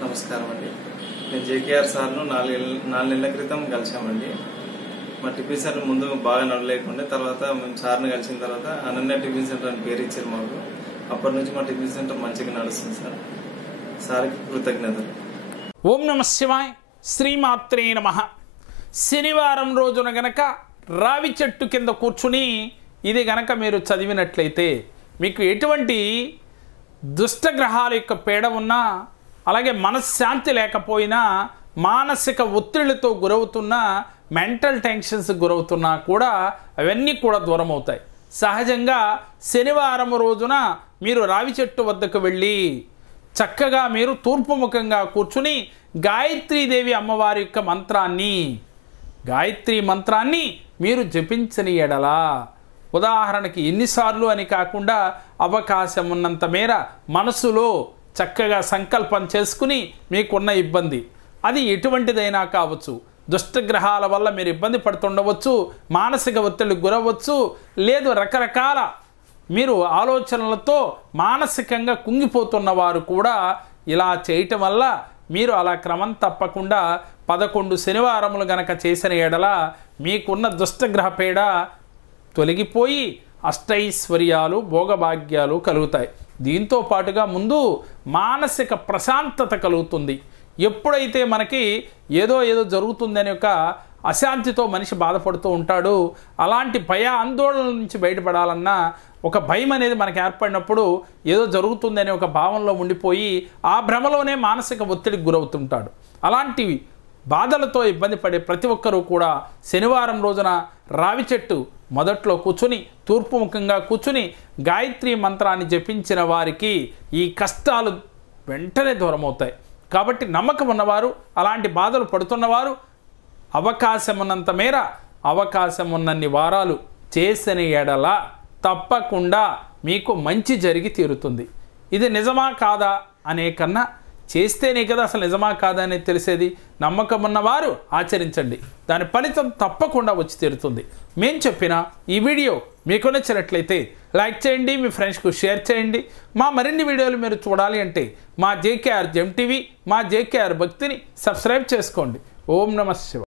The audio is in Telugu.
నమస్కారం అండి నేను జేకేఆర్ సార్ను నాలుగు నాలుగు నెలల క్రితం కలిసామండి మా టిఫిన్ సెంటర్ ముందు బాగా నడలేకుండే తర్వాత మేము సార్ని కలిసిన తర్వాత అనన్య టిఫిన్ సెంటర్ అని పేరు ఇచ్చారు మాకు. అప్పటి నుంచి మా టిఫిన్ సెంటర్ మంచిగా నడుస్తుంది సార్. సార్కి కృతజ్ఞతలు. ఓం నమ శివాయ్ శ్రీమాత్రే నమ. శనివారం రోజున గనక రావి చెట్టు కింద కూర్చుని ఇది గనక మీరు చదివినట్లయితే మీకు ఎటువంటి దుష్టగ్రహాల యొక్క పీడ ఉన్నా అలాగే మనశ్శాంతి లేకపోయినా మానసిక ఒత్తిడితో గురవుతున్నా మెంటల్ టెన్షన్స్ గురవుతున్నా కూడా అవన్నీ కూడా దూరం అవుతాయి సహజంగా శనివారం రోజున మీరు రావి చెట్టు వద్దకు వెళ్ళి చక్కగా మీరు తూర్పుముఖంగా కూర్చుని గాయత్రీదేవి అమ్మవారి యొక్క మంత్రాన్ని గాయత్రి మంత్రాన్ని మీరు జపించని ఎడలా ఉదాహరణకి ఎన్నిసార్లు అని కాకుండా అవకాశం ఉన్నంత మేర మనసులో చక్కగా సంకల్పం చేసుకుని మీకున్న ఇబ్బంది. అది ఎటువంటిదైనా కావచ్చు. దుష్టగ్రహాల వల్ల మీరు ఇబ్బంది పడుతుండవచ్చు మానసిక ఒత్తిడికి గురవచ్చు లేదు రకరకాల మీరు ఆలోచనలతో మానసికంగా కుంగిపోతున్న వారు కూడా ఇలా చేయటం వల్ల మీరు అలా క్రమం తప్పకుండా పదకొండు శనివారములు గనక చేసిన ఎడల మీకున్న దుష్టగ్రహ పీడ తొలగిపోయి అష్టైశ్వర్యాలు భోగభాగ్యాలు కలుగుతాయి. దీంతో పాటుగా ముందు మానసిక ప్రశాంతత కలుగుతుంది. ఎప్పుడైతే మనకి ఏదో ఏదో జరుగుతుందనే ఒక అశాంతితో మనిషి బాధపడుతూ ఉంటాడు అలాంటి భయ ఆందోళన నుంచి బయటపడాలన్నా ఒక భయం అనేది మనకు ఏర్పడినప్పుడు ఏదో జరుగుతుందనే ఒక భావంలో ఉండిపోయి ఆ భ్రమలోనే మానసిక ఒత్తిడికి గురవుతుంటాడు. అలాంటివి బాధలతో ఇబ్బంది పడే ప్రతి ఒక్కరూ కూడా శనివారం రోజున రావి చెట్టు మొదట్లో కూర్చుని తూర్పుముఖంగా కూర్చుని గాయత్రి మంత్రాన్ని జపించిన వారికి ఈ కష్టాలు వెంటనే దూరమవుతాయి. కాబట్టి నమ్మకం ఉన్నవారు అలాంటి బాధలు పడుతున్నవారు అవకాశం ఉన్నంత మేర అవకాశం ఉన్నన్ని వారాలు చేసిన ఎడల తప్పకుండా మీకు మంచి జరిగి తీరుతుంది. ఇది నిజమా కాదా అనే కన్నా చేస్తేనే కదా అసలు నిజమా కాదా అనేది తెలిసేది. నమ్మకం ఉన్నవారు ఆచరించండి. దాని ఫలితం తప్పకుండా వచ్చి తీరుతుంది. మేం చెప్పిన ఈ వీడియో మీకు నచ్చినట్లయితే లైక్ చేయండి మీ ఫ్రెండ్స్కు షేర్ చేయండి. మా మరిన్ని వీడియోలు మీరు చూడాలి అంటే మా జేకేఆర్ జెమ్ టీవీ మా జేకేఆర్ భక్తిని సబ్స్క్రైబ్ చేసుకోండి. ఓం నమ శివ